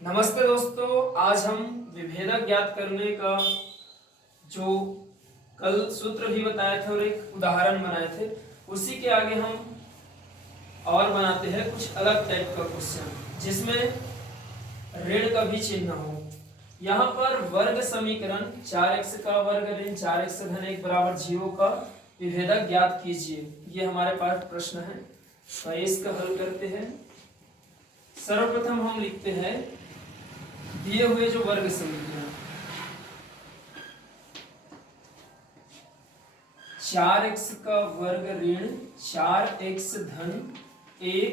नमस्ते दोस्तों, आज हम विभेदक ज्ञात करने का जो कल सूत्र भी बताए थे और एक उदाहरण बनाए थे, उसी के आगे हम और बनाते हैं कुछ अलग टाइप का क्वेश्चन जिसमें ऋण का भी चिन्ह हो। यहाँ पर वर्ग समीकरण 4x का वर्ग ऋण 4x धन 1 बराबर 0 का विभेदक ज्ञात कीजिए, ये हमारे पास प्रश्न है। तो इसका हल करते हैं। सर्वप्रथम हम लिखते हैं दिए हुए जो वर्ग समीकरण 4x का वर्ग ऋण 4x धन 1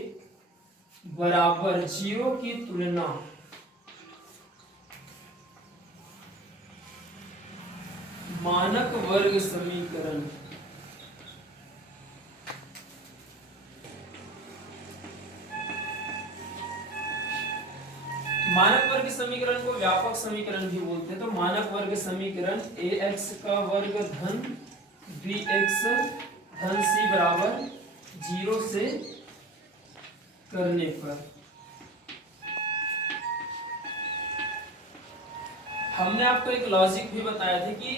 बराबर 0 की तुलना मानक वर्ग समीकरण मानक वर्ग समीकरण को व्यापक समीकरण भी बोलते हैं। तो मानक वर्ग समीकरण ax का वर्ग धन bx धन c बराबर 0 से करने पर हमने आपको एक लॉजिक भी बताया था कि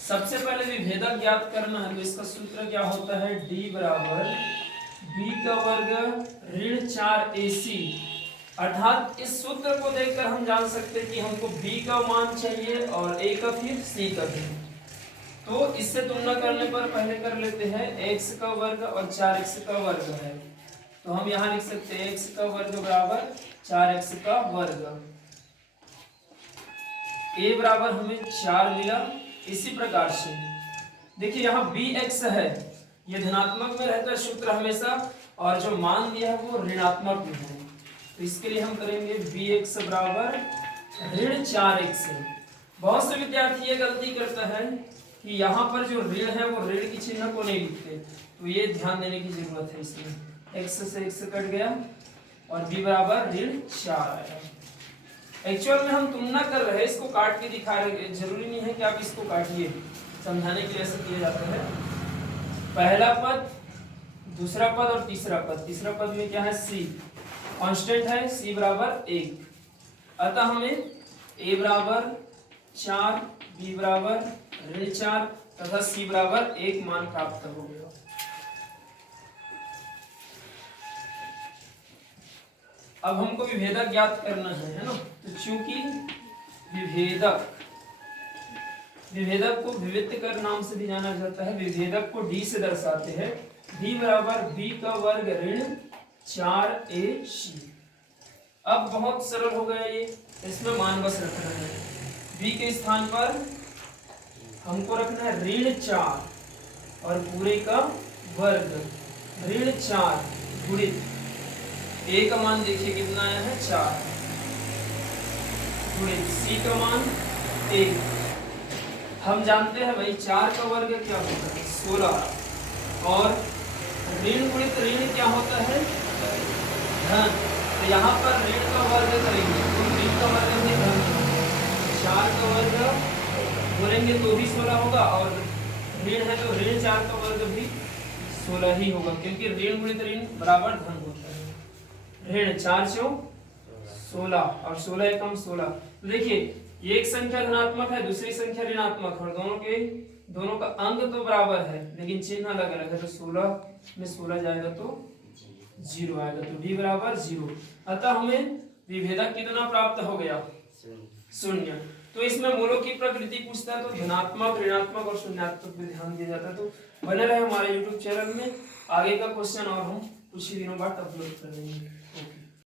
सबसे पहले विभेदक ज्ञात करना है। तो इसका सूत्र क्या होता है, d बराबर b का वर्ग ऋण 4ac, अर्थात इस सूत्र को देखकर हम जान सकते हैं कि हमको b का मान चाहिए और a का फिर c का भी। तो इससे तुलना करने पर पहले कर लेते हैं x का वर्ग और 4x का वर्ग है, तो हम यहाँ लिख सकते हैं x का वर्ग बराबर 4x का वर्ग। a बराबर हमें 4 मिला। इसी प्रकार से देखिए यहाँ bx है, ये धनात्मक में रहता है सूत्र हमेशा, और जो मान दिया है वो ऋणात्मक में है। तो इसके लिए हम करेंगे bx बराबर ऋण 4x। बहुत से विद्यार्थी ये गलती करता है कि यहाँ पर जो ऋण है वो ऋण की चिन्ह को नहीं लिखते, तो ये ध्यान देने की जरूरत है। इसमें x से x कट गया और b बराबर ऋण 4 आया। एक्चुअल में हम तुलना कर रहे हैं, इसको काट के दिखा रहे, जरूरी नहीं है कि आप इसको काटिए, समझाने के लिए ऐसा किया जाता है। पहला पद, दूसरा पद और तीसरा पद। तीसरा पद में क्या है, c कांस्टेंट है, c बराबर 1, अतः हमें a बराबर 4, b बराबर ऋण 4 तथा c बराबर 1 मान प्राप्त हो गया। अब हमको विभेदक ज्ञात करना है ना। तो चूंकि विभेदक को विविध कर नाम से भी जाना जाता है, विभेदक को d से दर्शाते हैं। d बराबर b का वर्ग ऋण 4ac। अब बहुत सरल हो गया ये, इसमें मान बस रखना है। b के स्थान पर हमको रखना है ऋण 4 और पूरे का वर्ग ऋण 4 गुणित a का मान देखिए कितना आया है 4 गुणित c का मान 1। हम जानते हैं भाई 4 का वर्ग क्या होता है 16, और ऋण गुणित ऋण क्या होता है धन। तो यहाँ पर ऋण का वर्ग करेंगे तो ऋण का वर्ग भी धन, 4 का वर्ग बोलेंगे तो भी 16 होगा, और ऋण है तो ऋण 4 का वर्ग भी 16 ही होगा, क्योंकि ऋण गुणित ऋण बराबर धन होता है। ऋण 4 × 16 और 16 एकम 16। तो देखिए एक संख्या धनात्मक है, दूसरी संख्या ऋणात्मक, और दोनों का अंक तो बराबर है लेकिन चिन्ह अलग अलग है। तो 16 में 16 जाएगा तो 0 आएगा, तो d बराबर 0। अतः हमें विभेदक कितना प्राप्त हो गया, 0। तो इसमें मूलों की प्रकृति पूछता है, तो धनात्मक, ऋणात्मक और शून्यात्मक पे ध्यान दिया जाता है। तो बने रहे हमारे YouTube चैनल में, आगे का क्वेश्चन और हम कुछ ही दिनों बाद अपलोड कर देंगे।